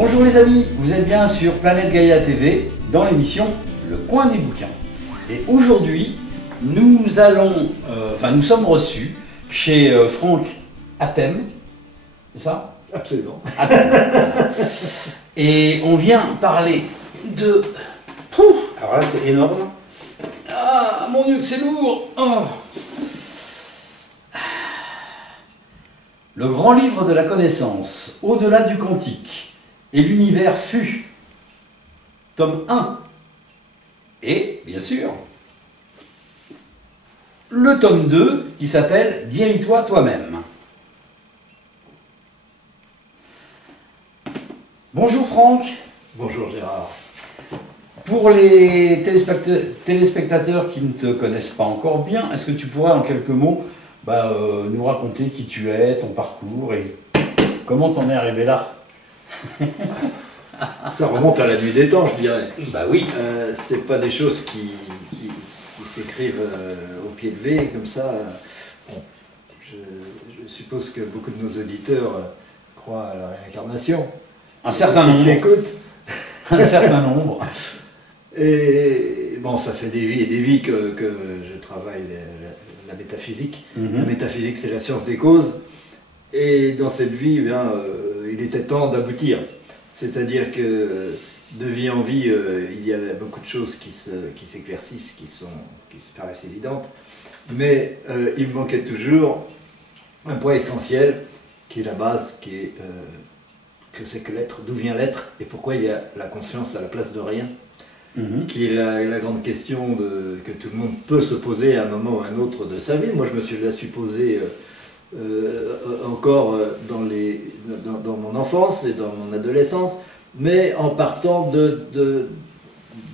Bonjour les amis, vous êtes bien sur Planète Gaïa TV dans l'émission Le Coin des Bouquins. Et aujourd'hui, nous sommes reçus chez Franck Atem, c'est ça? Absolument. Et on vient parler de... Alors là c'est énorme. Ah mon Dieu que c'est lourd. Oh. Le grand livre de la connaissance, au-delà du quantique, et l'univers fut, tome 1. Et, bien sûr, le tome 2 qui s'appelle Guéris-toi toi-même. Bonjour Franck. Bonjour Gérard. Pour les téléspectateurs qui ne te connaissent pas encore bien, est-ce que tu pourrais en quelques mots nous raconter qui tu es, ton parcours et comment t'en es arrivé là? Ça remonte à la nuit des temps, je dirais. Bah oui. C'est pas des choses qui s'écrivent au pied levé, comme ça. Bon, je suppose que beaucoup de nos auditeurs croient à la réincarnation. Un certain nombre. Un certain nombre. Et bon, ça fait des vies et des vies que je travaille la métaphysique. La métaphysique, c'est la science des causes. Et dans cette vie, il était temps d'aboutir. C'est-à-dire que de vie en vie, il y a beaucoup de choses qui s'éclaircissent, qui se paraissent évidentes. Mais il me manquait toujours un point essentiel, qui est la base, qui est que c'est que l'être, d'où vient l'être, et pourquoi il y a la conscience à la place de rien. Qui est la grande question que tout le monde peut se poser à un moment ou à un autre de sa vie. Moi, je me suis la supposé encore dans mon enfance et dans mon adolescence, mais en partant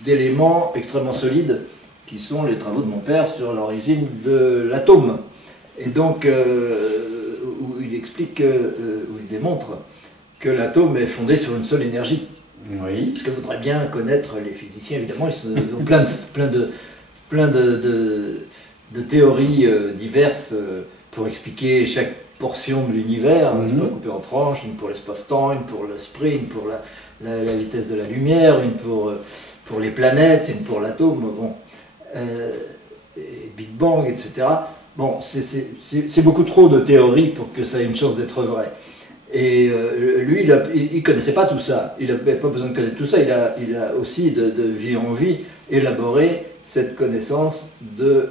d'éléments extrêmement solides qui sont les travaux de mon père sur l'origine de l'atome. Et donc, où il explique, où il démontre que l'atome est fondé sur une seule énergie. Oui. Ce que voudraient bien connaître les physiciens, évidemment, ils ont plein de théories diverses pour expliquer chaque portion de l'univers, n'est-ce pas, coupée en tranches, une pour l'espace-temps, une pour l'esprit, une pour la vitesse de la lumière, une pour les planètes, une pour l'atome, bon, Big Bang, etc. Bon, c'est beaucoup trop de théories pour que ça ait une chance d'être vrai. Et lui, il ne connaissait pas tout ça, il n'avait pas besoin de connaître tout ça, il a aussi de vie en vie élaboré cette connaissance de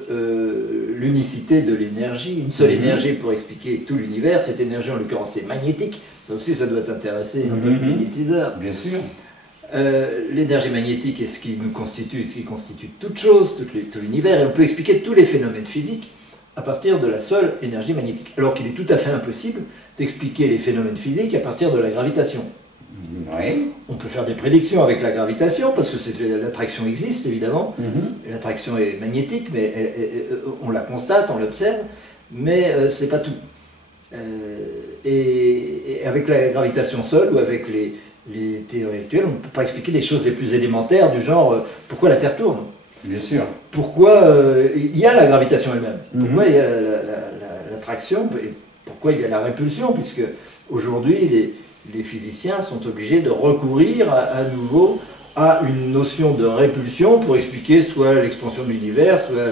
l'unicité de l'énergie, une seule énergie pour expliquer tout l'univers. Cette énergie en l'occurrence c'est magnétique, ça aussi ça doit t'intéresser en tant que magnétiseur. Bien sûr. L'énergie magnétique est ce qui nous constitue, ce qui constitue toute chose, tout l'univers, et on peut expliquer tous les phénomènes physiques à partir de la seule énergie magnétique. Alors qu'il est tout à fait impossible d'expliquer les phénomènes physiques à partir de la gravitation. Oui. On peut faire des prédictions avec la gravitation, parce que l'attraction existe évidemment. L'attraction est magnétique, mais on la constate, on l'observe, mais c'est pas tout. Et avec la gravitation seule, ou avec les théories actuelles, on ne peut pas expliquer les choses les plus élémentaires du genre pourquoi la Terre tourne. Bien sûr. Pourquoi il y a la gravitation elle-même, pourquoi il y a l'attraction, et pourquoi il y a la répulsion, puisque aujourd'hui les physiciens sont obligés de recourir à nouveau à une notion de répulsion pour expliquer soit l'expansion de l'univers, soit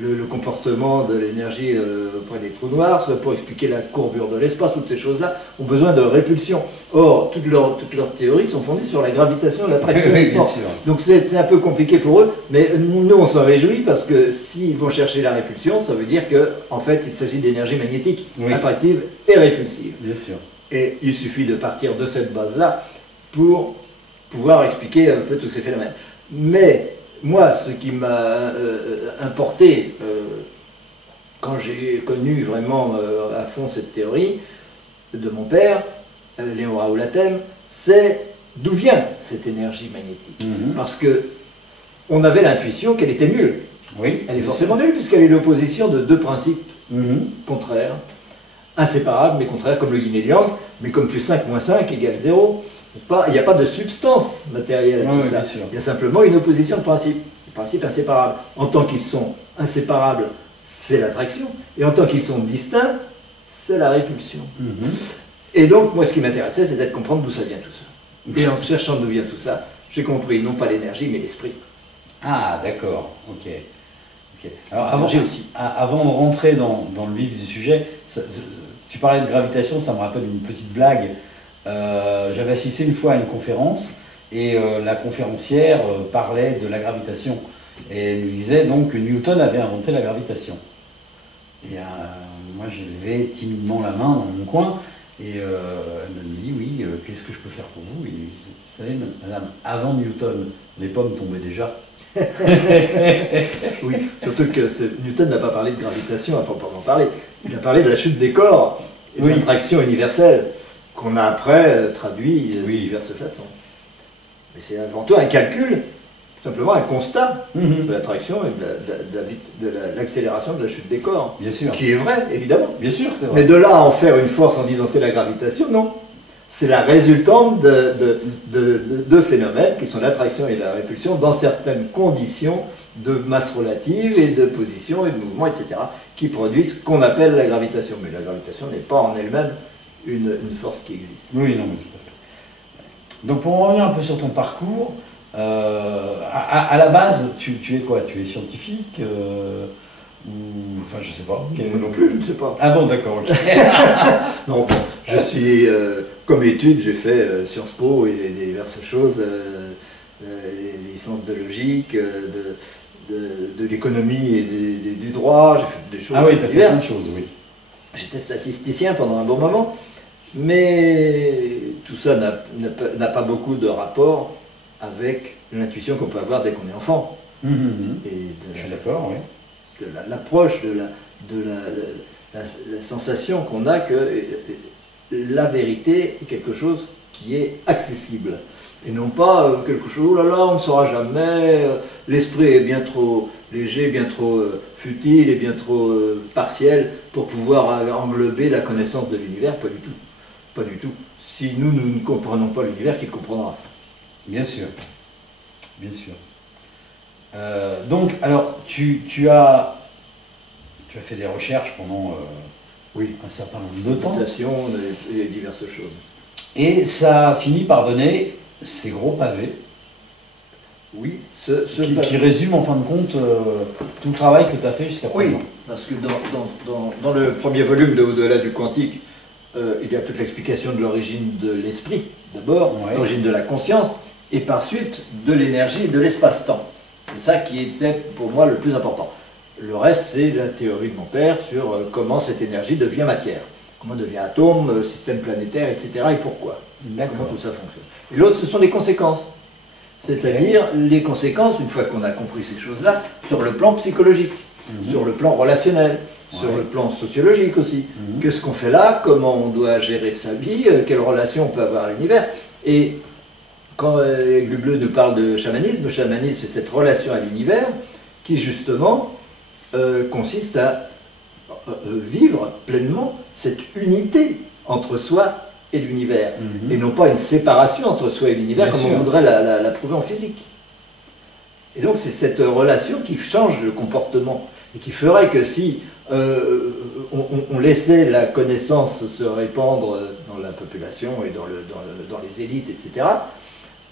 le comportement de l'énergie auprès des trous noirs, soit pour expliquer la courbure de l'espace. Toutes ces choses-là ont besoin de répulsion. Or, toutes leurs théories sont fondées sur la gravitation et l'attraction. Oui, bien sûr. Donc c'est un peu compliqué pour eux, mais nous on s'en réjouit parce que s'ils vont chercher la répulsion, ça veut dire qu'en fait il s'agit d'énergie magnétique, attractive et répulsive. Bien sûr. Et il suffit de partir de cette base-là pour pouvoir expliquer un peu tous ces phénomènes. Mais moi, ce qui m'a importé quand j'ai connu vraiment à fond cette théorie de mon père, Léon Raoul Atem, c'est d'où vient cette énergie magnétique. Parce que on avait l'intuition qu'elle était nulle. Oui, elle est forcément nulle puisqu'elle est l'opposition de deux principes contraires, inséparables mais contraires, comme le yin et le yang, mais comme plus 5 moins 5 égale 0. Il n'y a pas de substance matérielle à tout ça. Il y a simplement une opposition de principes, des principes inséparables. En tant qu'ils sont inséparables, c'est l'attraction, et en tant qu'ils sont distincts, c'est la répulsion. Et donc, moi, ce qui m'intéressait, c'était de comprendre d'où ça vient tout ça. Et en cherchant d'où vient tout ça, j'ai compris non pas l'énergie, mais l'esprit. Ah, d'accord, ok. Alors, avant de rentrer dans le vif du sujet, tu parlais de gravitation, ça me rappelle une petite blague. J'avais assisté une fois à une conférence et la conférencière parlait de la gravitation. Et elle nous disait donc que Newton avait inventé la gravitation. Et moi j'ai levé timidement la main dans mon coin et elle me dit oui, qu'est-ce que je peux faire pour vous? Et vous savez, madame, avant Newton, les pommes tombaient déjà. Oui, surtout que Newton n'a pas parlé de gravitation à proprement parler. Il a parlé de la chute des corps et de l'attraction universelle qu'on a après traduit de diverses façons. Mais c'est avant tout un calcul, tout simplement un constat de l'attraction et de l'accélération de la chute des corps. Bien sûr. Qui est vrai, évidemment. Bien sûr, c'est vrai. Mais de là à en faire une force en disant c'est la gravitation, non. C'est la résultante de phénomènes qui sont l'attraction et la répulsion dans certaines conditions de masse relative et de position et de mouvement, etc., qui produisent ce qu'on appelle la gravitation. Mais la gravitation n'est pas en elle-même une force qui existe. Oui, non, mais tout à fait. Donc pour en revenir un peu sur ton parcours, à la base, tu es quoi? Tu es scientifique enfin, je sais pas. Moi non plus, je ne sais pas. Ah bon, d'accord, ok. Non, bon, je suis, comme étude, j'ai fait Sciences Po et diverses choses, des licences de logique, de l'économie et du droit, j'ai fait des choses diverses. Ah oui, tu as fait plein de choses, oui. J'étais statisticien pendant un bon moment, mais tout ça n'a pas beaucoup de rapport avec l'intuition qu'on peut avoir dès qu'on est enfant. Et je suis d'accord, oui. De l'approche, de la sensation qu'on a que la vérité est quelque chose qui est accessible. Et non pas quelque chose, oh là là, on ne saura jamais, l'esprit est bien trop léger, bien trop futile et bien trop partiel pour pouvoir englober la connaissance de l'univers. Pas du tout. Pas du tout. Si nous ne comprenons pas l'univers, qui le comprendra? Bien sûr. Bien sûr. Donc, alors, tu as fait des recherches pendant un certain nombre de temps. Et diverses choses. Et ça a fini par donner ces gros pavés. Oui. Qui résument en fin de compte tout le travail que tu as fait jusqu'à présent. Oui, parce que dans le premier volume de Au-delà du quantique, il y a toute l'explication de l'origine de l'esprit, d'abord, l'origine de la conscience, et par suite de l'énergie et de l'espace-temps. C'est ça qui était pour moi le plus important. Le reste, c'est la théorie de mon père sur comment cette énergie devient matière, comment devient atome, système planétaire, etc. et pourquoi. Comment tout ça fonctionne. Et l'autre, ce sont les conséquences. C'est-à-dire les conséquences, une fois qu'on a compris ces choses-là, sur le plan psychologique, sur le plan relationnel, sur le plan sociologique aussi. Qu'est-ce qu'on fait là? Comment on doit gérer sa vie? Quelle relation on peut avoir à l'univers? Et quand Glubleu nous parle de chamanisme, le chamanisme, c'est cette relation à l'univers qui, justement, consiste à vivre pleinement cette unité entre soi et l'univers, et non pas une séparation entre soi et l'univers comme on voudrait la prouver en physique. Et donc c'est cette relation qui change le comportement, et qui ferait que si on laissait la connaissance se répandre dans la population et dans les élites, etc.,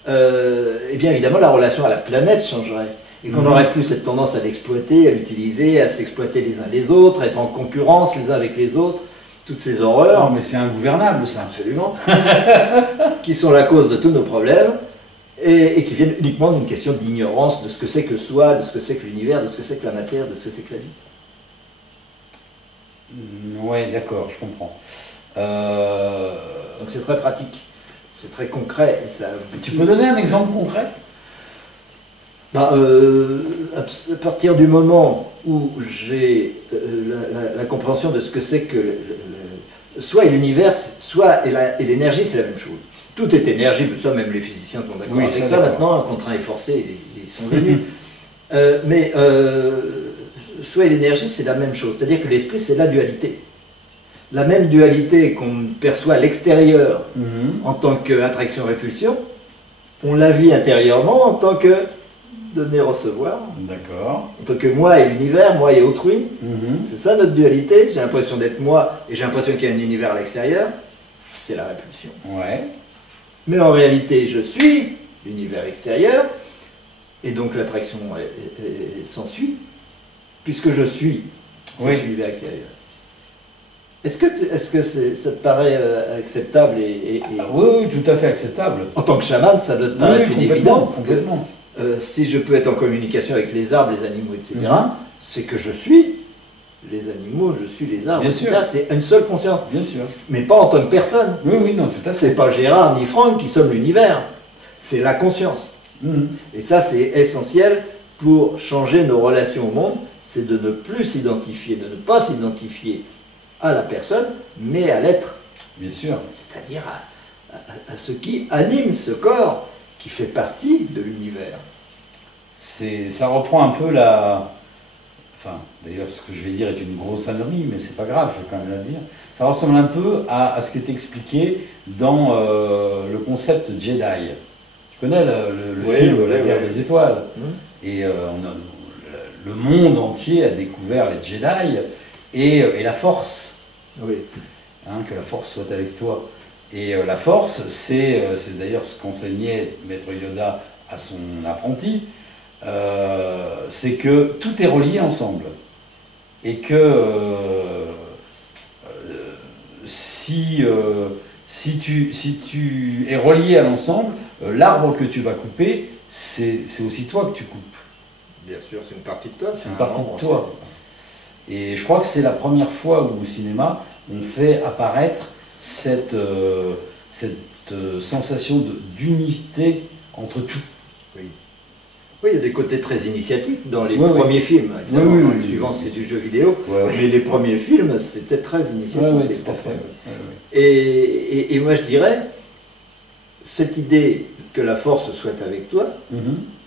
et bien évidemment la relation à la planète changerait. Et qu'on n'aurait plus cette tendance à l'exploiter, à l'utiliser, à s'exploiter les uns les autres, à être en concurrence les uns avec les autres, toutes ces horreurs. Non mais c'est ingouvernable ça. Absolument. Qui sont la cause de tous nos problèmes, et qui viennent uniquement d'une question d'ignorance de ce que c'est que soi, de ce que c'est que l'univers, de ce que c'est que la matière, de ce que c'est que la vie. Oui, d'accord, je comprends. Donc c'est très pratique, c'est très concret. Et ça... Tu peux donner un exemple concret? À partir du moment où j'ai la compréhension de ce que c'est que soit l'univers, soit et l'énergie, c'est la même chose. Tout est énergie, ça même les physiciens sont d'accord avec ça maintenant, un contraint est forcé, ils sont venus. Mais soit et l'énergie, c'est la même chose, c'est-à-dire que l'esprit, c'est la dualité. La même dualité qu'on perçoit à l'extérieur en tant qu'attraction-répulsion, on la vit intérieurement en tant que donner-recevoir. D'accord. En tant que moi et l'univers, moi et autrui. C'est ça notre dualité. J'ai l'impression d'être moi et j'ai l'impression qu'il y a un univers à l'extérieur. C'est la répulsion. Ouais. Mais en réalité, je suis l'univers extérieur, et donc l'attraction s'ensuit, puisque je suis cet univers extérieur. Est-ce que ça te paraît acceptable Oui, tout à fait acceptable. En tant que chaman, ça doit te paraître une évidence. Complètement. Si je peux être en communication avec les arbres, les animaux, etc., c'est que je suis les animaux, je suis les arbres, etc. C'est une seule conscience. Bien sûr. Mais pas en tant que personne. Oui, non, tout à fait. C'est pas Gérard ni Franck qui sommes l'univers. C'est la conscience. Et ça, c'est essentiel pour changer nos relations au monde. C'est de ne plus s'identifier, de ne pas s'identifier à la personne, mais à l'être. Bien sûr. C'est-à-dire à ce qui anime ce corps, qui fait partie de l'univers. Ça reprend un peu la... Enfin, d'ailleurs, ce que je vais dire est une grosse ânerie, mais c'est pas grave, je vais quand même la dire. Ça ressemble un peu à ce qui est expliqué dans le concept Jedi. Tu connais le film La Guerre des Étoiles. Et le monde entier a découvert les Jedi et la Force. Oui. Que la Force soit avec toi. Et la Force, c'est d'ailleurs ce qu'enseignait Maître Yoda à son apprenti. C'est que tout est relié ensemble et que si tu es relié à l'ensemble, l'arbre que tu vas couper, c'est aussi toi que tu coupes. Bien sûr, c'est une partie de toi. C'est une partie de toi. Et je crois que c'est la première fois où au cinéma on fait apparaître cette sensation d'unité entre tout. Oui, il y a des côtés très initiatiques dans les premiers films. Évidemment, dans les suivants, c'est du jeu vidéo. Mais les premiers films, c'était très initiatique. Tout à fait. Et moi, je dirais, cette idée que la force soit avec toi,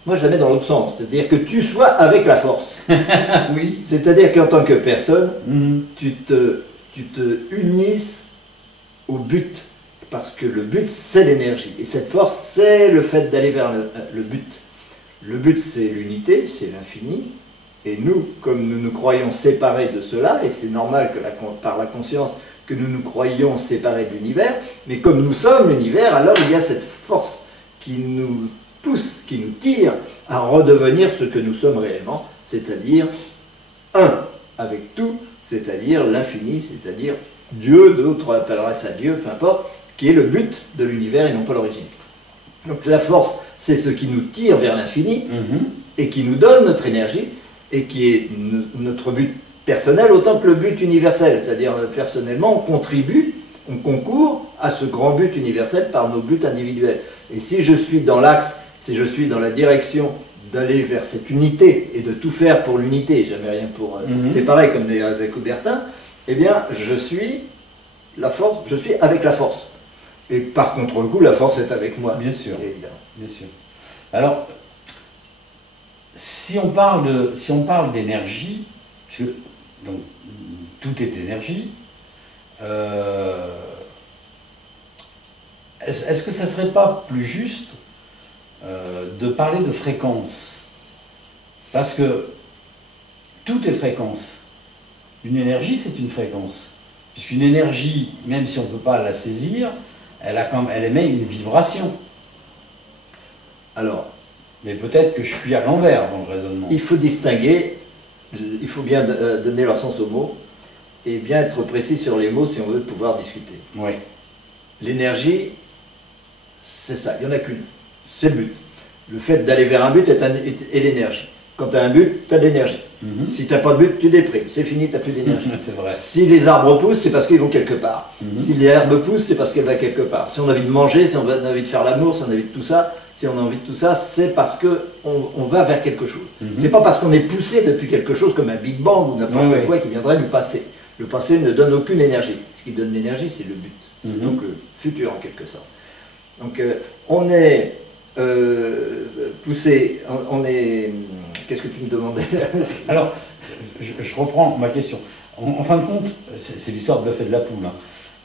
moi, je la mets dans l'autre sens. C'est-à-dire que tu sois avec la force. Oui. C'est-à-dire qu'en tant que personne, tu te unisses au but. Parce que le but, c'est l'énergie. Et cette force, c'est le fait d'aller vers le but. Le but, c'est l'unité, c'est l'infini. Et nous, comme nous nous croyons séparés de cela, et c'est normal que par la conscience que nous nous croyons séparés de l'univers, mais comme nous sommes l'univers, alors il y a cette force qui nous pousse, qui nous tire à redevenir ce que nous sommes réellement, c'est-à-dire un avec tout, c'est-à-dire l'infini, c'est-à-dire Dieu, d'autres appelleraient ça Dieu, peu importe, qui est le but de l'univers et non pas l'origine. Donc la force, c'est ce qui nous tire vers l'infini et qui nous donne notre énergie et qui est notre but personnel autant que le but universel. C'est-à-dire personnellement, on contribue, on concourt à ce grand but universel par nos buts individuels. Et si je suis dans l'axe, si je suis dans la direction d'aller vers cette unité et de tout faire pour l'unité, jamais rien pour séparer comme des Coubertin, eh bien je suis la force, je suis avec la force. Et par contre-coup, la force est avec moi. Bien sûr. Évidemment. Bien sûr. Alors, si on parle d'énergie, puisque donc, tout est énergie, est-ce que ça ne serait pas plus juste de parler de fréquence? Parce que tout est fréquence. Une énergie, c'est une fréquence. Puisqu'une énergie, même si on ne peut pas la saisir, elle émet une vibration. Alors, mais peut-être que je suis à l'envers dans le raisonnement. Il faut distinguer, il faut bien donner leur sens aux mots, et bien être précis sur les mots si on veut pouvoir discuter. Oui. L'énergie, c'est ça, il n'y en a qu'une. C'est le but. Le fait d'aller vers un but est l'énergie. Quand tu as un but, tu as de l'énergie. Si tu n'as pas de but, tu déprimes. C'est fini, tu n'as plus d'énergie. C'est vrai. Si les arbres poussent, c'est parce qu'ils vont quelque part. Si les herbes poussent, c'est parce qu'elles vont quelque part. Si on a envie de manger, si on a envie de faire l'amour, si on a envie de tout ça, si on a envie de tout ça, c'est parce qu'on va vers quelque chose. C'est pas parce qu'on est poussé depuis quelque chose comme un Big Bang ou n'importe quoi qui viendrait du passé. Le passé ne donne aucune énergie. Ce qui donne l'énergie, c'est le but. C'est donc le futur en quelque sorte. Donc on est poussé, on est... Qu'est-ce que tu me demandais? Alors, je reprends ma question. En fin de compte, c'est l'histoire de l'œuf et de la poule.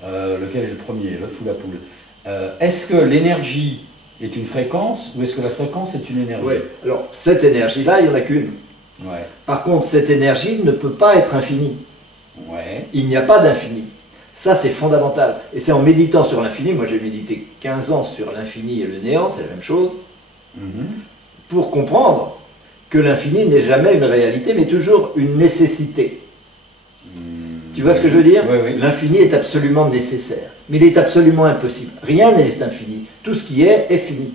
Lequel est le premier, l'œuf ou la poule? Est-ce que l'énergie est une fréquence ou est-ce que la fréquence est une énergie? Oui, alors cette énergie-là, il n'y en a qu'une. Par contre, cette énergie ne peut pas être infinie. Il n'y a pas d'infini. Ça, c'est fondamental. Et c'est en méditant sur l'infini, moi j'ai médité 15 ans sur l'infini et le néant, c'est la même chose, pour comprendre que l'infini n'est jamais une réalité, mais toujours une nécessité. Tu vois ce que je veux dire? Oui, oui. L'infini est absolument nécessaire, mais il est absolument impossible. Rien n'est infini. Tout ce qui est fini.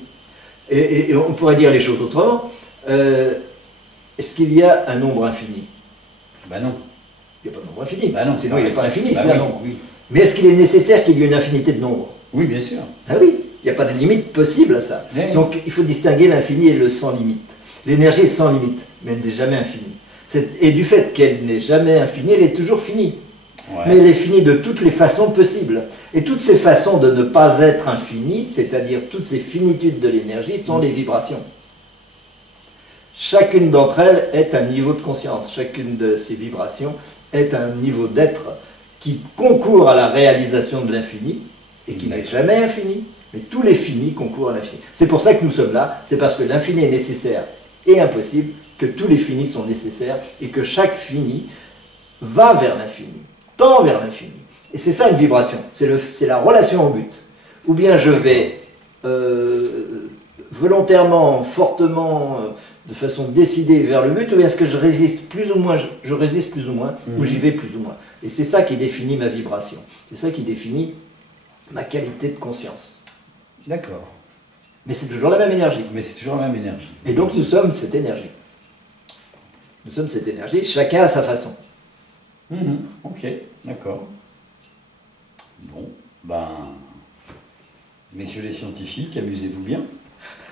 Et on pourrait dire les choses autrement. Est-ce qu'il y a un nombre infini? Ben non. Il n'y a pas de nombre infini. Ben non, sinon il n'est pas infini, bah c'est un oui, nombre. oui. Mais est-ce qu'il est nécessaire qu'il y ait une infinité de nombres? Oui, bien sûr. Ah oui, il n'y a pas de limite possible à ça. Oui. Donc il faut distinguer l'infini et le sans limite. L'énergie est sans limite, mais elle n'est jamais infinie. Et du fait qu'elle n'est jamais infinie, elle est toujours finie. Ouais. Mais elle est finie de toutes les façons possibles. Et toutes ces façons de ne pas être infinie, c'est-à-dire toutes ces finitudes de l'énergie, sont les vibrations. Chacune d'entre elles est un niveau de conscience. Chacune de ces vibrations est un niveau d'être qui concourt à la réalisation de l'infini et qui n'est jamais infini. Mais tous les finis concourent à l'infini. C'est pour ça que nous sommes là. C'est parce que l'infini est nécessaire et impossible que tous les finis sont nécessaires et que chaque fini va vers l'infini, tend vers l'infini. Et c'est ça une vibration, c'est la relation au but. Ou bien je vais volontairement, fortement, de façon décidée vers le but, ou bien est-ce que je résiste plus ou moins, je résiste plus ou moins, ou j'y vais plus ou moins. Et c'est ça qui définit ma vibration, c'est ça qui définit ma qualité de conscience. D'accord. Mais c'est toujours la même énergie. Mais c'est toujours la même énergie. Et donc nous sommes cette énergie. Nous sommes cette énergie, chacun à sa façon. Ok, d'accord. Bon, ben, messieurs les scientifiques, amusez-vous bien.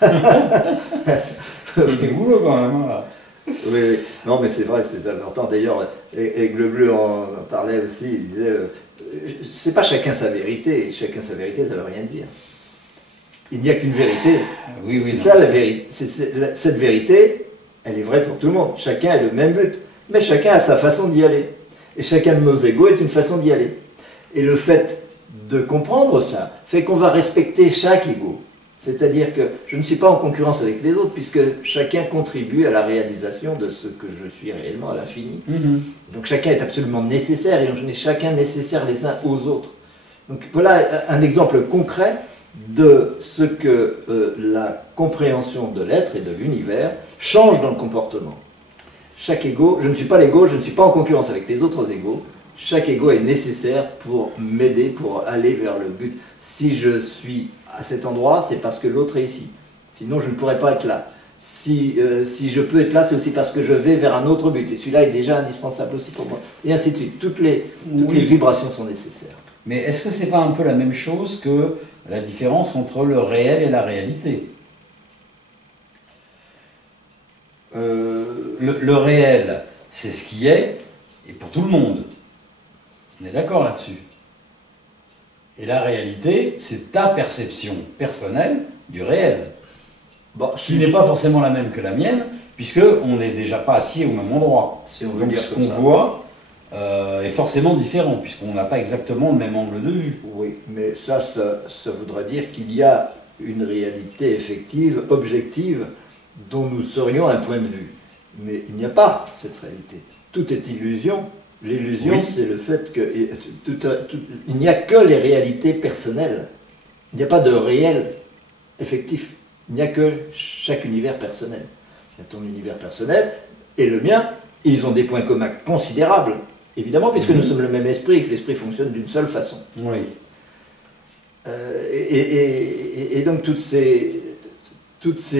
Il est boulot quand même. Là. Oui, oui, non mais c'est vrai, c'est important. D'ailleurs, Aigle Bleu en parlait aussi, il disait, c'est pas chacun sa vérité, chacun sa vérité, ça veut rien dire. Il n'y a qu'une vérité. Oui, oui, c'est ça la vérité. Cette vérité, elle est vraie pour tout le monde. Chacun a le même but, mais chacun a sa façon d'y aller. Et chacun de nos égos est une façon d'y aller. Et le fait de comprendre ça fait qu'on va respecter chaque ego. C'est-à-dire que je ne suis pas en concurrence avec les autres, puisque chacun contribue à la réalisation de ce que je suis réellement à l'infini. Donc chacun est absolument nécessaire, et on est chacun nécessaire les uns aux autres. Donc voilà un exemple concret de ce que la compréhension de l'être et de l'univers change dans le comportement. Chaque ego, je ne suis pas l'ego, je ne suis pas en concurrence avec les autres égos, chaque ego est nécessaire pour m'aider, pour aller vers le but. Si je suis à cet endroit, c'est parce que l'autre est ici. Sinon, je ne pourrais pas être là. Si je peux être là, c'est aussi parce que je vais vers un autre but. Et celui-là est déjà indispensable aussi pour moi. Et ainsi de suite. Toutes les vibrations sont nécessaires. Mais est-ce que c'est pas un peu la même chose que la différence entre le réel et la réalité? Le réel, c'est ce qui est, et pour tout le monde. On est d'accord là-dessus. Et la réalité, c'est ta perception personnelle du réel, qui n'est pas forcément la même que la mienne, puisqu'on n'est déjà pas assis au même endroit. Si on veut Donc dire ce comme qu'on ça. voit est forcément différent, puisqu'on n'a pas exactement le même angle de vue. Oui, mais ça voudrait dire qu'il y a une réalité effective, objective, dont nous serions un point de vue. Mais il n'y a pas cette réalité. Tout est illusion. L'illusion, Oui. c'est le fait que il n'y a que les réalités personnelles. Il n'y a pas de réel effectif. Il n'y a que chaque univers personnel. Il y a ton univers personnel et le mien. Ils ont des points communs considérables, évidemment, puisque nous sommes le même esprit et que l'esprit fonctionne d'une seule façon. Oui. Et donc toutes ces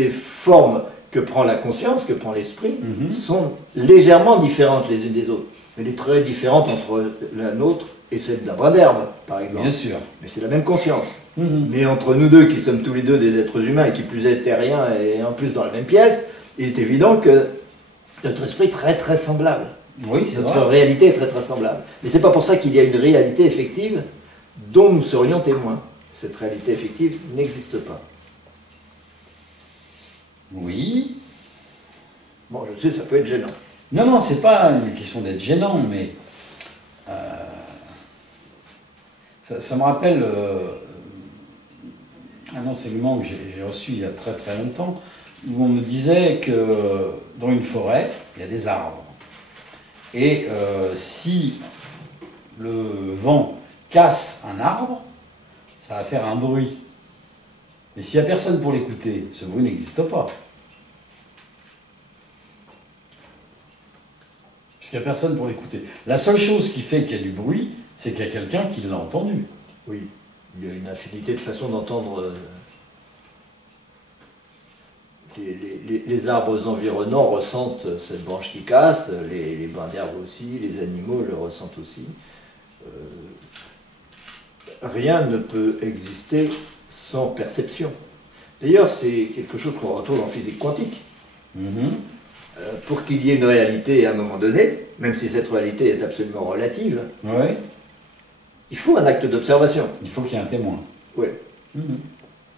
formes que prend la conscience, que prend l'esprit, sont légèrement différentes les unes des autres. Elle est très différente entre la nôtre et celle d'un brin d'herbe, par exemple. Bien sûr. Mais c'est la même conscience. Mais entre nous deux, qui sommes tous les deux des êtres humains et qui plus est terriens et en plus dans la même pièce, il est évident que notre esprit est très très semblable. Oui, c'est Notre vrai. réalité est très très semblable. Mais c'est pas pour ça qu'il y a une réalité effective dont nous serions témoins. Cette réalité effective n'existe pas. Oui. Bon, je sais, ça peut être gênant. Non, non, c'est pas une question d'être gênant, mais ça me rappelle un enseignement que j'ai reçu il y a très très longtemps, où on me disait que dans une forêt, il y a des arbres. Et si le vent casse un arbre, ça va faire un bruit. Mais s'il n'y a personne pour l'écouter, ce bruit n'existe pas. Puisqu'il n'y a personne pour l'écouter. La seule chose qui fait qu'il y a du bruit, c'est qu'il y a quelqu'un qui l'a entendu. Oui, il y a une infinité de façons d'entendre. Les arbres environnants ressentent cette branche qui casse, les brins d'herbe aussi, les animaux le ressentent aussi. Rien ne peut exister sans perception. D'ailleurs, c'est quelque chose qu'on retrouve en physique quantique. Pour qu'il y ait une réalité à un moment donné, même si cette réalité est absolument relative, ouais. Il faut un acte d'observation. Il faut qu'il y ait un témoin. Oui.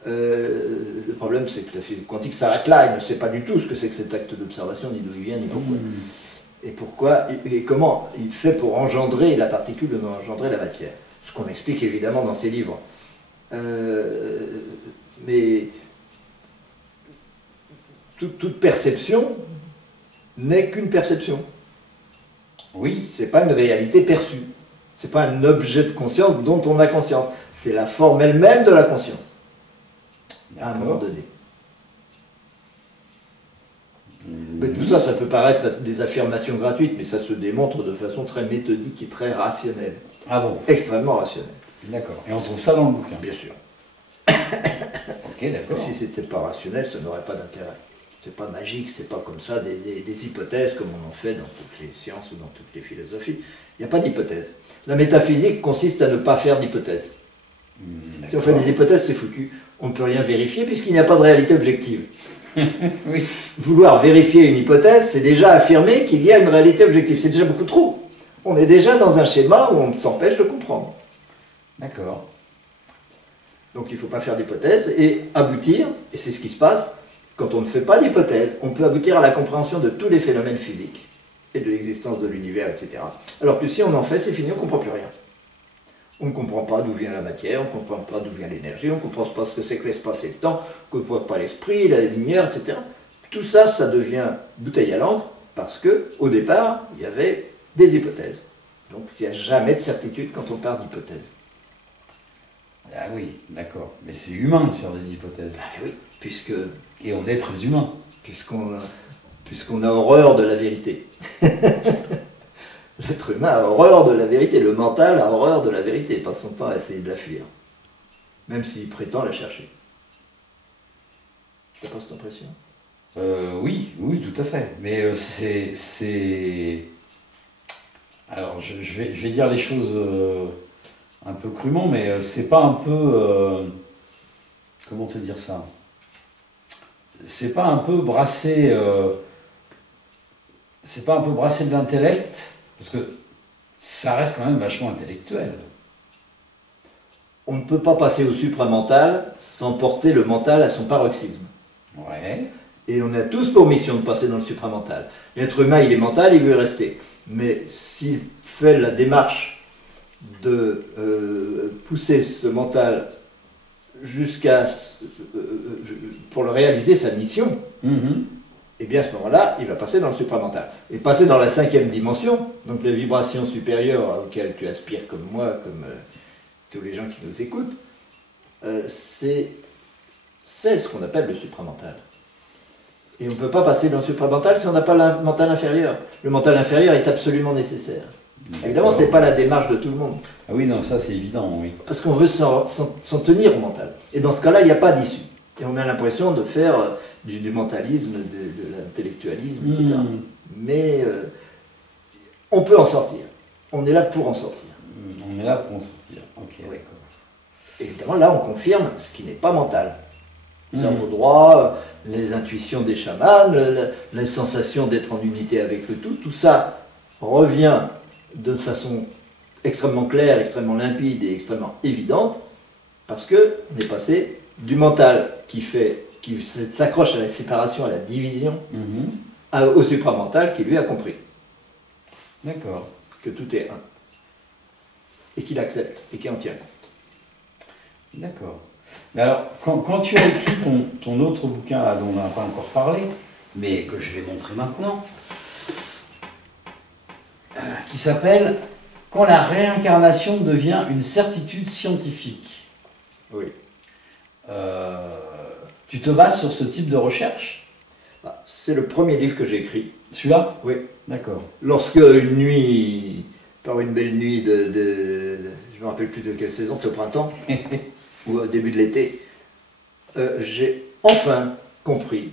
Le problème, c'est que la physique quantique s'arrête là. Il ne sait pas du tout ce que c'est que cet acte d'observation, ni d'où il vient, ni pourquoi. Et pourquoi, et comment il fait pour engendrer la particule, engendrer la matière. Ce qu'on explique évidemment dans ses livres. Mais toute perception n'est qu'une perception. Oui. C'est pas une réalité perçue. C'est pas un objet de conscience dont on a conscience. C'est la forme elle-même de la conscience. À un moment donné. Mais tout ça, ça peut paraître des affirmations gratuites, mais ça se démontre de façon très méthodique et très rationnelle. Ah bon? Extrêmement rationnelle. D'accord. Et on trouve ça dans le bouquin? Bien sûr. Ok, d'accord. Si c'était pas rationnel, ça n'aurait pas d'intérêt. C'est pas magique, c'est pas comme ça des hypothèses comme on en fait dans toutes les sciences ou dans toutes les philosophies. Il n'y a pas d'hypothèse. La métaphysique consiste à ne pas faire d'hypothèse. Si on fait des hypothèses, c'est foutu. On ne peut rien vérifier puisqu'il n'y a pas de réalité objective. Oui. Vouloir vérifier une hypothèse, c'est déjà affirmer qu'il y a une réalité objective. C'est déjà beaucoup trop. On est déjà dans un schéma où on s'empêche de comprendre. D'accord. Donc il ne faut pas faire d'hypothèse et aboutir, et c'est ce qui se passe, quand on ne fait pas d'hypothèse, on peut aboutir à la compréhension de tous les phénomènes physiques et de l'existence de l'univers, etc. Alors que si on en fait, c'est fini, on ne comprend plus rien. On ne comprend pas d'où vient la matière, on ne comprend pas d'où vient l'énergie, on ne comprend pas ce que c'est que l'espace et le temps, on ne comprend pas l'esprit, la lumière, etc. Tout ça, ça devient bouteille à l'encre parce qu'au départ, il y avait des hypothèses. Donc il n'y a jamais de certitude quand on parle d'hypothèse. Ah oui, d'accord. Mais c'est humain de faire des hypothèses. Ah oui, puisque... Et on est très humain. Puisqu'on a horreur de la vérité. L'être humain a horreur de la vérité, le mental a horreur de la vérité, il passe son temps à essayer de la fuir, même s'il prétend la chercher. Ça pas cette impression? Oui, tout à fait. Mais c'est... Alors, je vais dire les choses un peu crûment, mais c'est pas un peu... comment te dire ça? C'est pas un peu brasser... c'est pas un peu brasser de l'intellect? Parce que ça reste quand même vachement intellectuel. On ne peut pas passer au supramental sans porter le mental à son paroxysme. Ouais. Et on a tous pour mission de passer dans le supramental. L'être humain, il est mental, il veut y rester. Mais s'il fait la démarche de pousser ce mental jusqu'à... pour le réaliser sa mission, et bien à ce moment-là, il va passer dans le supramental. Et passer dans la 5e dimension, donc les vibrations supérieures auxquelles tu aspires comme moi, comme tous les gens qui nous écoutent, c'est ce qu'on appelle le supramental. Et on ne peut pas passer dans le supramental si on n'a pas le mental inférieur. Le mental inférieur est absolument nécessaire. Évidemment, ce n'est pas la démarche de tout le monde. Ah oui, non, ça c'est évident, oui. Parce qu'on veut s'en tenir au mental. Et dans ce cas-là, il n'y a pas d'issue. Et on a l'impression de faire du mentalisme, de l'intellectualisme, etc. Mais on peut en sortir. On est là pour en sortir. On est là pour en sortir. Ok, oui. d'accord. Évidemment, là, on confirme ce qui n'est pas mental. Le cerveau droit, les intuitions des chamans, la sensation d'être en unité avec le tout ça revient de façon extrêmement claire, extrêmement limpide et extrêmement évidente, parce qu'on est passé du mental qui s'accroche à la séparation, à la division, au supramental qui lui a compris. D'accord. Que tout est un. Et qu'il accepte, et qui en tient compte. D'accord. Mais alors, quand tu as écrit ton autre bouquin, là, dont on n'a pas encore parlé, mais que je vais montrer maintenant, qui s'appelle « quand la réincarnation devient une certitude scientifique. Oui. Tu te bases sur ce type de recherche? C'est le premier livre que j'ai écrit. Celui-là? Oui. D'accord. Lorsque une nuit, par une belle nuit je ne me rappelle plus de quelle saison, c'est au printemps, ou au début de l'été, j'ai enfin compris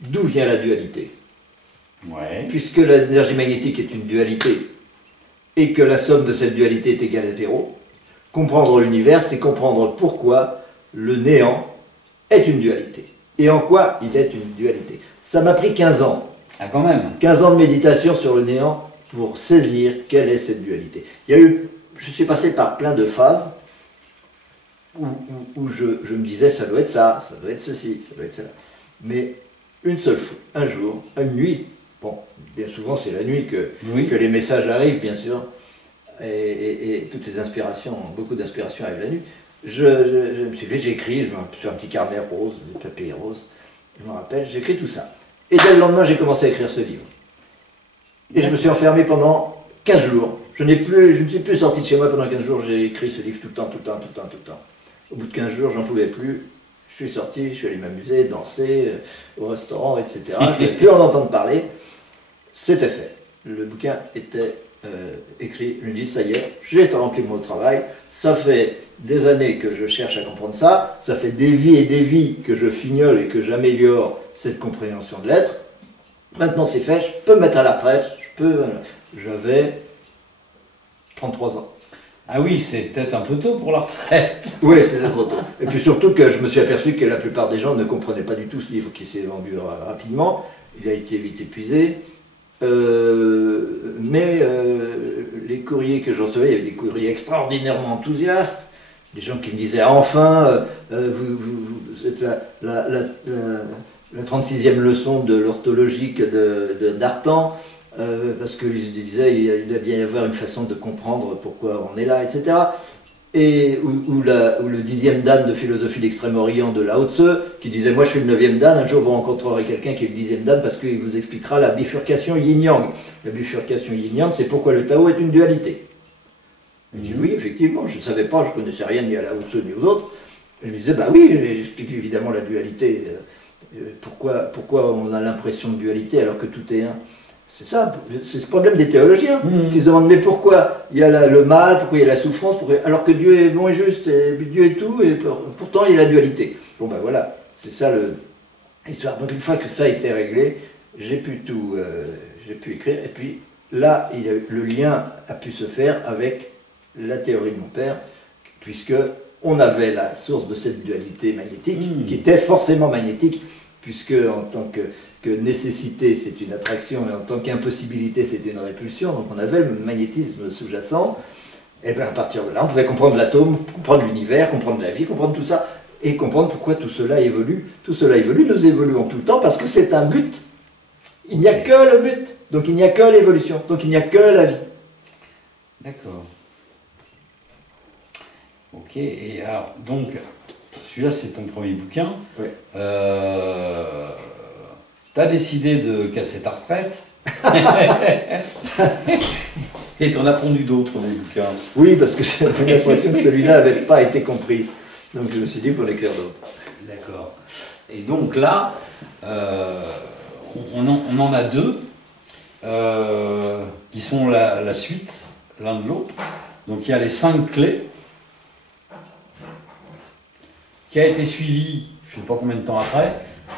d'où vient la dualité. Ouais. Puisque l'énergie magnétique est une dualité, et que la somme de cette dualité est égale à 0, comprendre l'univers, c'est comprendre pourquoi le néant est une dualité. Et en quoi il est une dualité. Ça m'a pris 15 ans. Ah, quand même. 15 ans de méditation sur le néant pour saisir quelle est cette dualité. Je suis passé par plein de phases où je me disais ça doit être ça doit être ceci, ça doit être cela. Mais une seule fois, un jour, une nuit, bon, bien souvent c'est la nuit que les messages arrivent, bien sûr, et toutes les inspirations, beaucoup d'inspirations arrivent la nuit. Je me suis levé, j'ai écrit sur un petit carnet rose, des papiers roses, je me rappelle, j'ai écrit tout ça. Et dès le lendemain, j'ai commencé à écrire ce livre. Et je me suis enfermé pendant 15 jours. Je ne suis plus sorti de chez moi pendant 15 jours, j'ai écrit ce livre tout le temps. Au bout de 15 jours, j'en pouvais plus. Je suis sorti, je suis allé m'amuser, danser, au restaurant, etc. Je ne voulais plus en entendre parler. C'était fait. Le bouquin était écrit. Je me dis, ça y est, j'ai rempli mon travail. Ça fait des années que je cherche à comprendre ça. Ça fait des vies et des vies que je fignole et que j'améliore cette compréhension de l'être. Maintenant c'est fait, je peux me mettre à la retraite. J'avais 33 ans. Ah oui, c'est peut-être un peu tôt pour la retraite. Oui, c'est trop tôt. Et puis surtout que je me suis aperçu que la plupart des gens ne comprenaient pas du tout ce livre qui s'est vendu rapidement. Il a été vite épuisé. Mais les courriers que je recevais, il y avait des courriers extraordinairement enthousiastes. Des gens qui me disaient enfin, vous êtes la 36e leçon de l'orthologique d'Artan. Parce qu'ils disaient il doit bien y avoir une façon de comprendre pourquoi on est là, etc. Et ou le 10e dan de philosophie d'Extrême-Orient de Lao Tse, qui disait moi je suis le 9e dan, un jour vous rencontrerez quelqu'un qui est le 10e dan parce qu'il vous expliquera la bifurcation yin-yang. La bifurcation yin-yang, c'est pourquoi le Tao est une dualité. Je dis oui, effectivement, je ne savais pas, je ne connaissais rien ni à Lao Tse ni aux autres. Et il me disait bah oui, j'explique évidemment la dualité. Pourquoi on a l'impression de dualité alors que tout est un. C'est ça, c'est ce problème des théologiens qui se demandent mais pourquoi il y a le mal, pourquoi il y a la souffrance, alors que Dieu est bon et juste, et Dieu est tout, et pourtant il y a la dualité. Bon ben voilà, c'est ça l'histoire. Donc une fois que ça s'est réglé, j'ai pu écrire, et puis là le lien a pu se faire avec la théorie de mon père, puisque on avait la source de cette dualité magnétique, qui était forcément magnétique, puisque en tant que nécessité c'est une attraction et en tant qu'impossibilité c'est une répulsion, donc on avait le magnétisme sous-jacent, et bien à partir de là on pouvait comprendre l'atome, comprendre l'univers, comprendre la vie, comprendre tout ça, et comprendre pourquoi tout cela évolue. Tout cela évolue, nous évoluons tout le temps parce que c'est un but. Il n'y a que le but, donc il n'y a que l'évolution, donc il n'y a que la vie. D'accord. Ok, et alors donc celui-là c'est ton premier bouquin. Oui. Tu as décidé de casser ta retraite et tu en as pondu d'autres des bouquins. Oui, parce que j'avais l'impression que celui-là n'avait pas été compris. Donc je me suis dit, il faut l'écrire d'autres. D'accord. Et donc là, on en a deux qui sont la suite l'un de l'autre. Donc il y a les 5 clés qui a été suivi, je ne sais pas combien de temps après,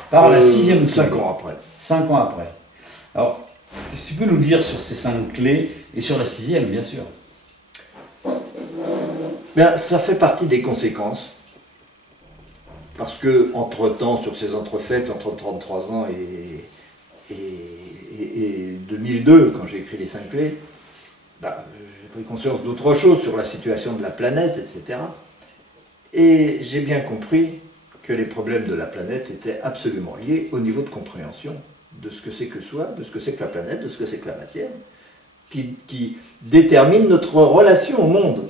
par la 6e clé. 5 ans après. 5 ans après. Alors, qu'est-ce que tu peux nous dire sur ces 5 clés et sur la 6e, bien sûr? Bien, ça fait partie des conséquences. Parce que, entre-temps, sur ces entrefaites, entre 33 ans et 2002, quand j'ai écrit les 5 clés, j'ai pris conscience d'autre chose sur la situation de la planète, etc. Et j'ai bien compris que les problèmes de la planète étaient absolument liés au niveau de compréhension de ce que c'est que soi, de ce que c'est que la planète, de ce que c'est que la matière, qui détermine notre relation au monde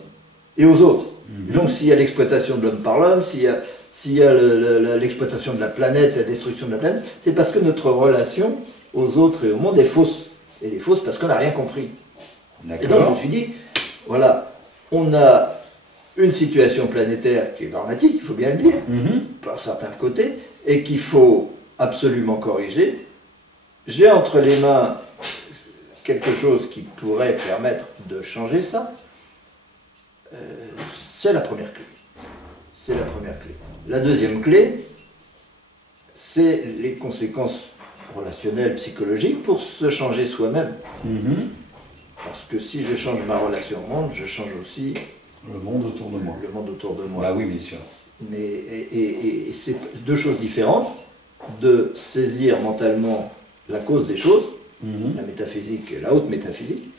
et aux autres. Et donc s'il y a l'exploitation de l'homme par l'homme, s'il y a l'exploitation de la planète, la destruction de la planète, c'est parce que notre relation aux autres et au monde est fausse. Elle est fausse parce qu'on n'a rien compris. Et donc je me suis dit, voilà, on a une situation planétaire qui est dramatique, il faut bien le dire, par certains côtés, et qu'il faut absolument corriger. J'ai entre les mains quelque chose qui pourrait permettre de changer ça. C'est la première clé. C'est la première clé. La deuxième clé, c'est les conséquences relationnelles, psychologiques pour se changer soi-même. Parce que si je change ma relation au monde, je change aussi le monde autour de moi. Le monde autour de moi. Bah oui, bien sûr. Mais, et c'est deux choses différentes, de saisir mentalement la cause des choses, la métaphysique, la haute métaphysique,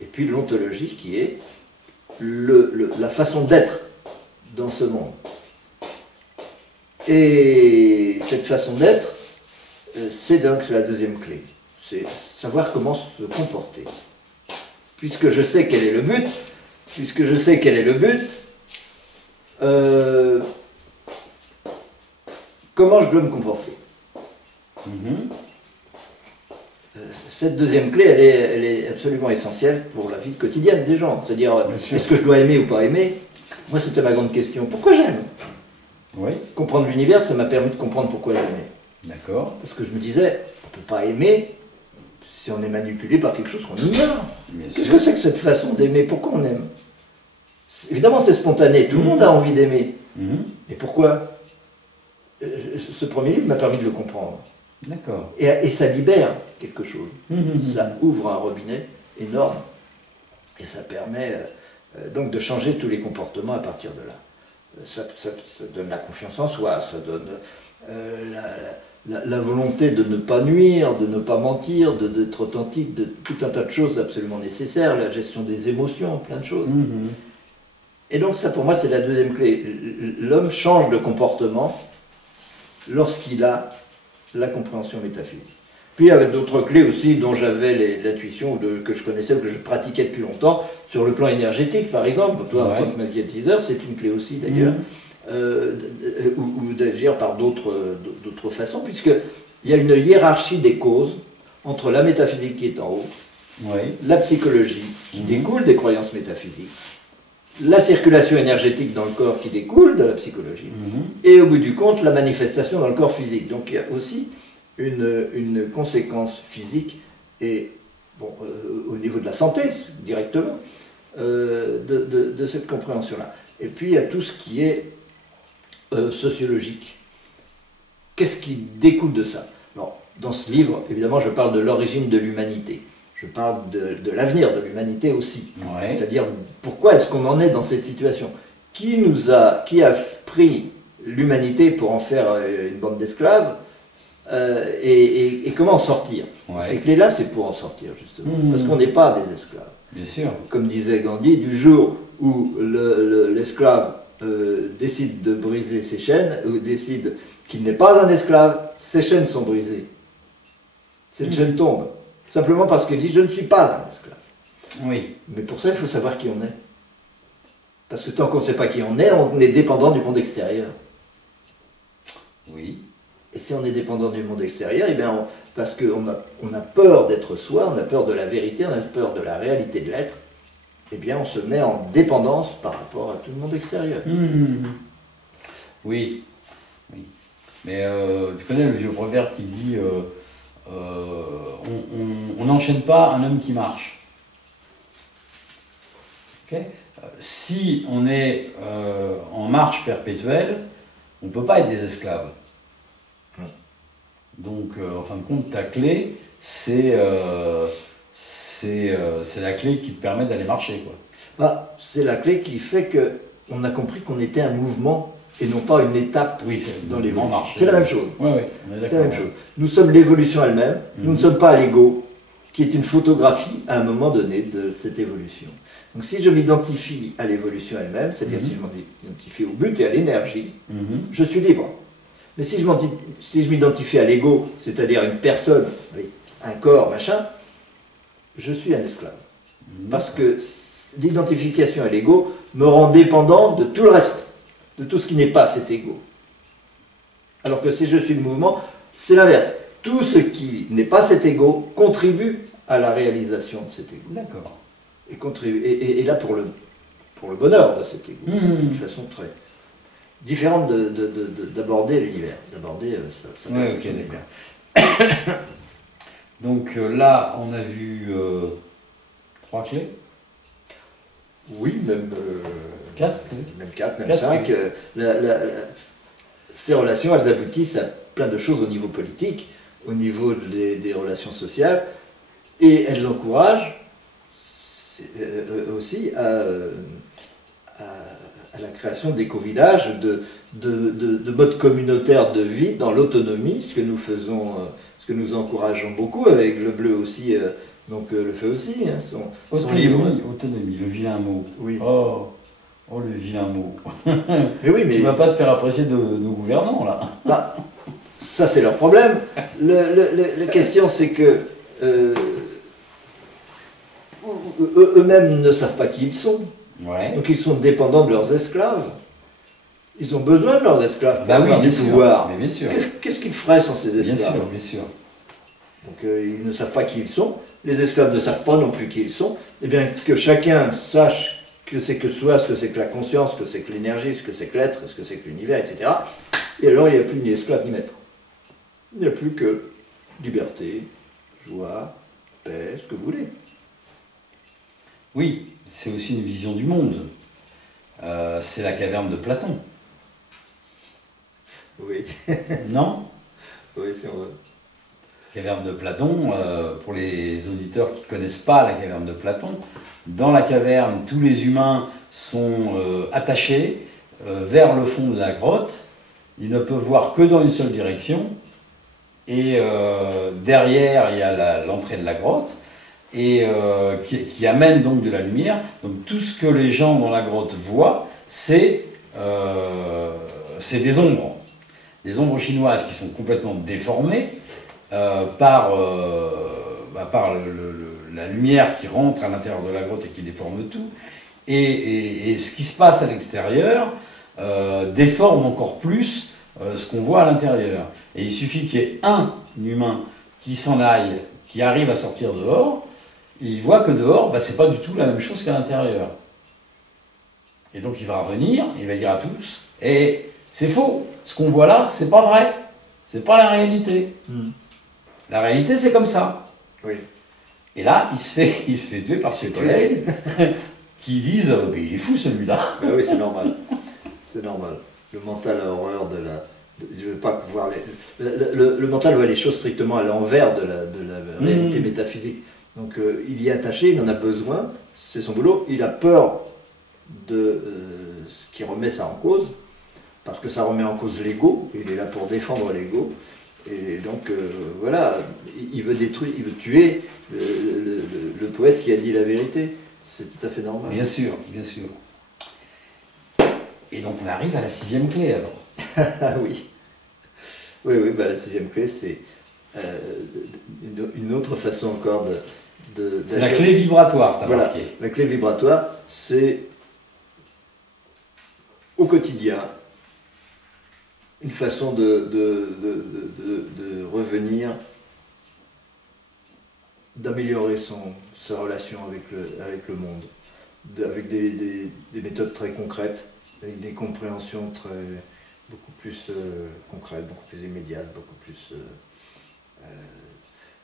et puis l'ontologie qui est la façon d'être dans ce monde. Et cette façon d'être, c'est donc la deuxième clé. C'est savoir comment se comporter. Puisque je sais quel est le but, comment je dois me comporter. Cette deuxième clé, elle est absolument essentielle pour la vie quotidienne des gens. C'est-à-dire, est-ce que je dois aimer ou pas aimer? Moi, c'était ma grande question. Pourquoi j'aime? Oui. Comprendre l'univers, ça m'a permis de comprendre pourquoi j'aimais. D'accord. Parce que je me disais, on ne peut pas aimer si on est manipulé par quelque chose qu'on ignore. Qu'est-ce que c'est que cette façon d'aimer? Pourquoi on aime? Évidemment, c'est spontané. Tout le monde a envie d'aimer. Et pourquoi? Ce premier livre m'a permis de le comprendre. D'accord. Et ça libère quelque chose. Ça ouvre un robinet énorme. Et ça permet donc de changer tous les comportements à partir de là. Ça donne la confiance en soi, ça donne la volonté de ne pas nuire, de ne pas mentir, d'être authentique, de tout un tas de choses absolument nécessaires, la gestion des émotions, plein de choses. Et donc ça pour moi c'est la deuxième clé. L'homme change de comportement lorsqu'il a la compréhension métaphysique. Puis il y avait d'autres clés aussi dont j'avais l'intuition, que je connaissais, ou que je pratiquais depuis longtemps, sur le plan énergétique par exemple. Toi, en tant que magnétiseur, c'est une clé aussi d'ailleurs, ou d'agir par d'autres façons, puisqu'il y a une hiérarchie des causes entre la métaphysique qui est en haut, la psychologie qui découle des croyances métaphysiques, la circulation énergétique dans le corps qui découle de la psychologie, et au bout du compte, la manifestation dans le corps physique. Donc il y a aussi une conséquence physique et au niveau de la santé directement de cette compréhension-là. Et puis il y a tout ce qui est sociologique. Qu'est-ce qui découle de ça? Alors, dans ce livre, évidemment, je parle de l'origine de l'humanité. Je parle de l'avenir de l'humanité aussi. C'est-à-dire, pourquoi est-ce qu'on en est dans cette situation? Qui a pris l'humanité pour en faire une bande d'esclaves et comment en sortir? Ces clés-là, c'est pour en sortir, justement. Parce qu'on n'est pas des esclaves. Bien sûr. Comme disait Gandhi, du jour où l'esclave décide de briser ses chaînes, ou décide qu'il n'est pas un esclave, ses chaînes sont brisées. Cette chaîne tombe. Simplement parce qu'il dit « je ne suis pas un esclave ». Oui. Mais pour ça, il faut savoir qui on est. Parce que tant qu'on ne sait pas qui on est dépendant du monde extérieur. Oui. Et si on est dépendant du monde extérieur, eh bien parce qu'on a peur d'être soi, on a peur de la vérité, on a peur de la réalité de l'être, eh bien on se met en dépendance par rapport à tout le monde extérieur. Oui. Oui. Mais tu connais le vieux proverbe qui dit on n'enchaîne pas un homme qui marche. Okay. Si on est en marche perpétuelle, on ne peut pas être des esclaves. Donc, en fin de compte, ta clé, c'est la clé qui te permet d'aller marcher, quoi. C'est la clé qui fait qu'on a compris qu'on était un mouvement et non pas une étape dans l'évolution. C'est la même chose. Oui, c'est la même chose. Nous sommes l'évolution elle-même, nous ne sommes pas l'ego, qui est une photographie à un moment donné de cette évolution. Donc si je m'identifie à l'évolution elle-même, c'est-à-dire si je m'identifie au but et à l'énergie, je suis libre. Mais si je m'identifie à l'ego, c'est-à-dire une personne avec un corps, machin, je suis un esclave. Parce que l'identification à l'ego me rend dépendant de tout le reste, de tout ce qui n'est pas cet ego. Alors que si je suis le mouvement, c'est l'inverse. Tout ce qui n'est pas cet ego contribue à la réalisation de cet ego. D'accord. et là pour le bonheur de cet égout, d'une façon très différente d'aborder l'univers, d'aborder sa perception de l'univers. Donc là, on a vu 3 clés. Oui, même 4 clés. Même 4, même 5. Ces relations, elles aboutissent à plein de choses au niveau politique, au niveau des relations sociales, et elles encouragent aussi à la création d'éco-villages, de modes communautaires de vie dans l'autonomie, ce que nous faisons, ce que nous encourageons beaucoup, avec le bleu aussi, donc le fait aussi, hein, son livre. Autonomie, le vilain mot. Oui. Oh, le vilain mot. Mais oui, mais... Tu vas pas te faire apprécier de nos gouvernants, là. Bah, ça, c'est leur problème. La question, c'est que eux-mêmes ne savent pas qui ils sont. Ouais. Donc, ils sont dépendants de leurs esclaves. Ils ont besoin de leurs esclaves pour avoir du pouvoir. Mais bien sûr. Qu'est-ce qu'ils feraient sans ces esclaves? Bien sûr, bien sûr. Donc, ils ne savent pas qui ils sont. Les esclaves ne savent pas non plus qui ils sont. Eh bien, que chacun sache ce que c'est que la conscience, ce que c'est que l'énergie, ce que c'est que l'être, ce que c'est que l'univers, etc. Et alors, il n'y a plus ni esclave ni maître. Il n'y a plus que liberté, joie, paix, ce que vous voulez. Oui, c'est aussi une vision du monde. C'est la caverne de Platon. Oui. Non? Oui, si on veut. Caverne de Platon, pour les auditeurs qui ne connaissent pas la caverne de Platon, dans la caverne, tous les humains sont attachés vers le fond de la grotte. Ils ne peuvent voir que dans une seule direction. Et derrière, il y a l'entrée de la grotte, et qui amène donc de la lumière. Donc tout ce que les gens dans la grotte voient, c'est des ombres. Des ombres chinoises qui sont complètement déformées par la lumière qui rentre à l'intérieur de la grotte et qui déforme tout. Et ce qui se passe à l'extérieur déforme encore plus ce qu'on voit à l'intérieur. Et il suffit qu'il y ait un humain qui s'en aille, qui arrive à sortir dehors, et il voit que dehors, c'est pas du tout la même chose qu'à l'intérieur. Et donc il va revenir, il va dire à tous, et c'est faux, ce qu'on voit là, c'est pas vrai, c'est pas la réalité. La réalité, c'est comme ça. Oui. Et là, il se fait tuer par ses collègues qui disent mais il est fou celui-là. Ben oui, c'est normal. C'est normal. Le mental a horreur de la. Je veux pas voir le mental voit les choses strictement à l'envers de la réalité métaphysique. Donc il y est attaché, il en a besoin, c'est son boulot. Il a peur de ce qui remet ça en cause, parce que ça remet en cause l'ego. Il est là pour défendre l'ego. Et donc voilà, il veut détruire, il veut tuer le poète qui a dit la vérité. C'est tout à fait normal. Bien sûr, bien sûr. Et donc on arrive à la 6e clé alors. Ah oui. Oui, la 6e clé, c'est une autre façon encore de c'est la clé vibratoire, t'as voilà, marqué. La clé vibratoire, c'est au quotidien une façon de revenir, d'améliorer sa relation avec le monde, avec des méthodes très concrètes, avec des compréhensions beaucoup plus concrètes, beaucoup plus immédiates, beaucoup plus...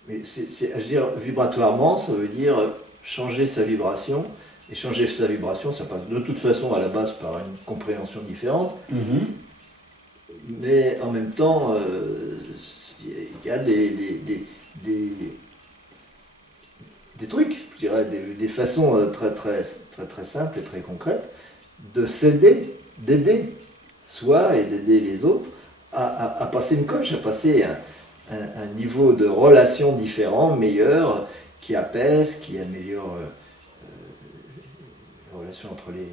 mais je veux dire, vibratoirement, ça veut dire changer sa vibration, et changer sa vibration, ça passe de toute façon à la base par une compréhension différente, mais en même temps, il y a des trucs, je dirais, des façons très simples et très concrètes de s'aider, d'aider soi et d'aider les autres à passer une coche, à passer un niveau de relation différent, meilleur, qui apaise, qui améliore les relations entre les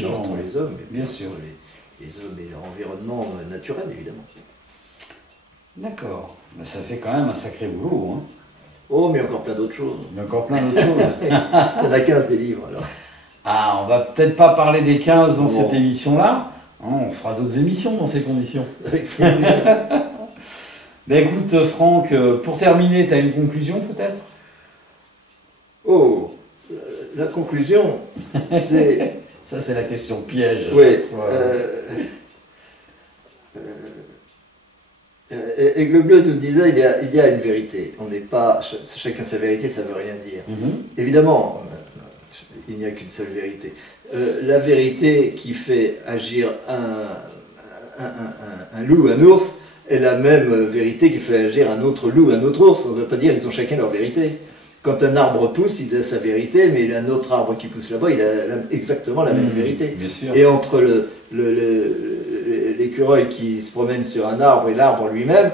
gens, entre les hommes, et bien sûr. Entre les hommes et leur environnement naturel, évidemment. D'accord. Ça fait quand même un sacré boulot. Hein. Oh, mais encore plein d'autres choses. Mais encore plein d'autres choses. Il y en a 15 des livres, alors. Ah, on va peut-être pas parler des 15 dans cette émission-là. On fera d'autres émissions dans ces conditions. Avec plaisir. Ben écoute, Franck, pour terminer, tu as une conclusion peut-être? Oh, La conclusion, c'est... Ça, c'est la question piège. Oui. Aigle Bleu nous disait il y a une vérité. On n'est pas... Chacun sa vérité, ça ne veut rien dire. Évidemment, il n'y a qu'une seule vérité. La vérité qui fait agir un loup, un ours, est la même vérité qui fait agir un autre loup, un autre ours. On ne veut pas dire qu'ils ont chacun leur vérité. Quand un arbre pousse, il a sa vérité, mais il a un autre arbre qui pousse là-bas, il a exactement la même vérité. Bien sûr. Et entre l'écureuil qui se promène sur un arbre et l'arbre lui-même,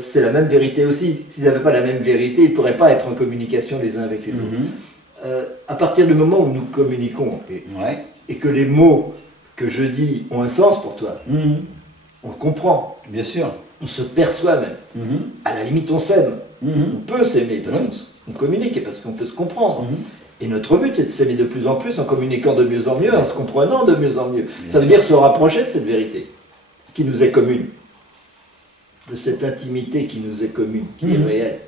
c'est la même vérité aussi. S'ils n'avaient pas la même vérité, ils ne pourraient pas être en communication les uns avec les autres. À partir du moment où nous communiquons et que les mots que je dis ont un sens pour toi, on comprend. Bien sûr. On se perçoit même. À la limite, on s'aime. On peut s'aimer parce qu'on communique et parce qu'on peut se comprendre. Et notre but, c'est de s'aimer de plus en plus en communiquant de mieux en mieux, en se comprenant de mieux en mieux. Ça veut dire se rapprocher de cette vérité qui nous est commune, de cette intimité qui nous est commune, qui est réelle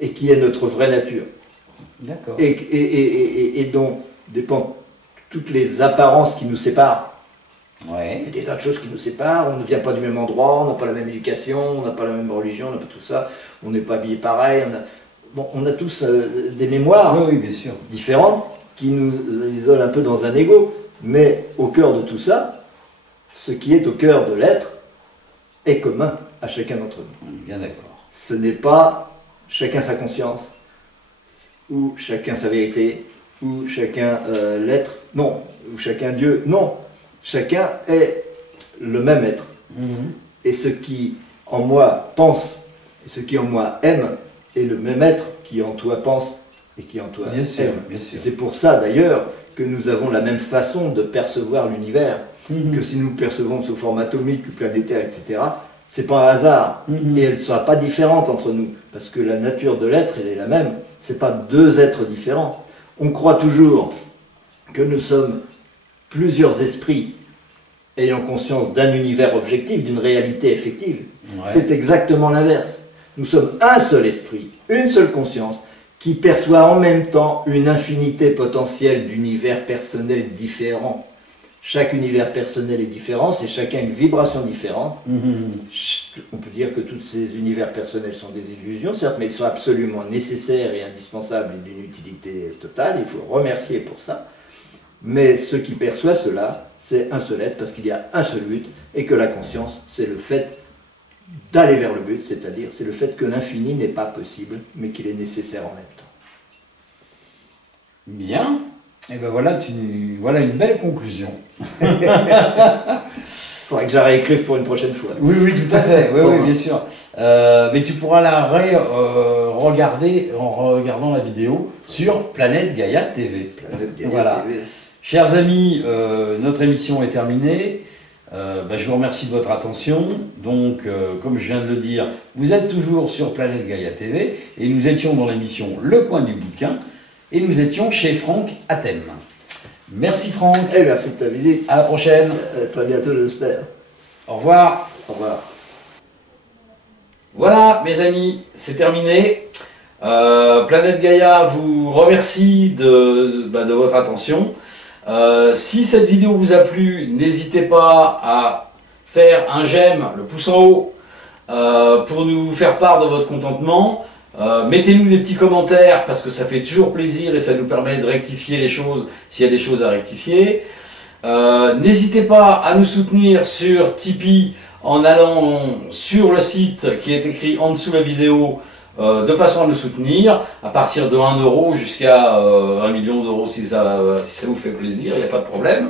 et qui est notre vraie nature. D'accord. Et dont dépendent toutes les apparences qui nous séparent. Il y a des tas de choses qui nous séparent, on ne vient pas du même endroit, on n'a pas la même éducation, on n'a pas la même religion, on n'a pas tout ça, on n'est pas habillé pareil, on a tous des mémoires bien sûr. différentes qui nous isolent un peu dans un ego, mais au cœur de tout ça, ce qui est au cœur de l'être est commun à chacun d'entre nous. Bien d'accord. Ce n'est pas chacun sa conscience, ou chacun sa vérité, ou chacun l'être, non, ou chacun Dieu, non. Chacun est le même être. Et ce qui en moi pense, et ce qui en moi aime, est le même être qui en toi pense et qui en toi aime. Bien sûr. C'est pour ça d'ailleurs que nous avons la même façon de percevoir l'univers, que si nous le percevons sous forme atomique, planétaire, etc., c'est pas un hasard. Et elle ne sera pas différente entre nous, parce que la nature de l'être, elle est la même. C'est pas deux êtres différents. On croit toujours que nous sommes plusieurs esprits ayant conscience d'un univers objectif, d'une réalité effective. C'est exactement l'inverse. Nous sommes un seul esprit, une seule conscience, qui perçoit en même temps une infinité potentielle d'univers personnels différents. Chaque univers personnel est différent, c'est chacun une vibration différente. On peut dire que tous ces univers personnels sont des illusions, certes, mais ils sont absolument nécessaires et indispensables et d'une utilité totale, il faut remercier pour ça. Mais ce qui perçoit cela, c'est un seul être, parce qu'il y a un seul but, et que la conscience, c'est le fait d'aller vers le but, c'est-à-dire c'est le fait que l'infini n'est pas possible, mais qu'il est nécessaire en même temps. Bien. Et ben voilà, voilà une belle conclusion. Il faudrait que j'arrête écrire pour une prochaine fois. Oui, tout à fait, oui, bien sûr. Mais tu pourras la regarder en regardant la vidéo sur Planète Gaïa TV. Planète Gaïa voilà. TV. Chers amis, notre émission est terminée. Je vous remercie de votre attention. Donc, comme je viens de le dire, vous êtes toujours sur Planète Gaïa TV et nous étions dans l'émission Le Coin du Bouquin et nous étions chez Franck à Thème. Merci Franck. Et merci de ta visite. À la prochaine. Très bientôt, j'espère. Au revoir. Au revoir. Voilà, mes amis, c'est terminé. Planète Gaïa vous remercie de votre attention. Si cette vidéo vous a plu, n'hésitez pas à faire un j'aime, le pouce en haut, pour nous faire part de votre contentement. Mettez-nous des petits commentaires parce que ça fait toujours plaisir et ça nous permet de rectifier les choses s'il y a des choses à rectifier. N'hésitez pas à nous soutenir sur Tipeee en allant sur le site qui est écrit en dessous de la vidéo de façon à nous soutenir à partir de 1 € jusqu'à 1 million d'euros si ça vous fait plaisir, il n'y a pas de problème.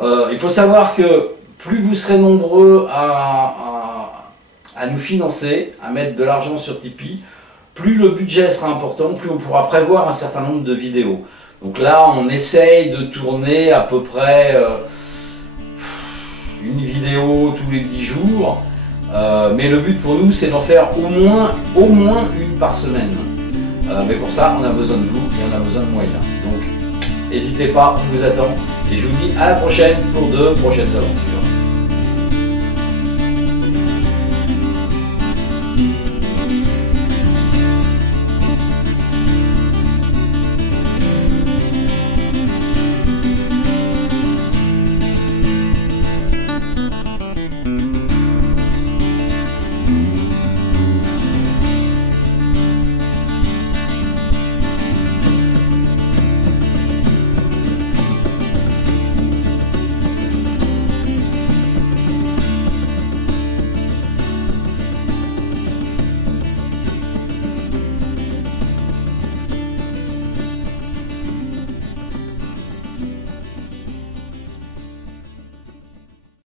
Il faut savoir que plus vous serez nombreux à nous financer, à mettre de l'argent sur Tipeee, plus le budget sera important, plus on pourra prévoir un certain nombre de vidéos. Donc là, on essaye de tourner à peu près une vidéo tous les 10 jours. Mais le but pour nous, c'est d'en faire au moins une par semaine. Mais pour ça, on a besoin de vous et on a besoin de moyens. Donc, n'hésitez pas, on vous attend. Et je vous dis à la prochaine pour de prochaines aventures.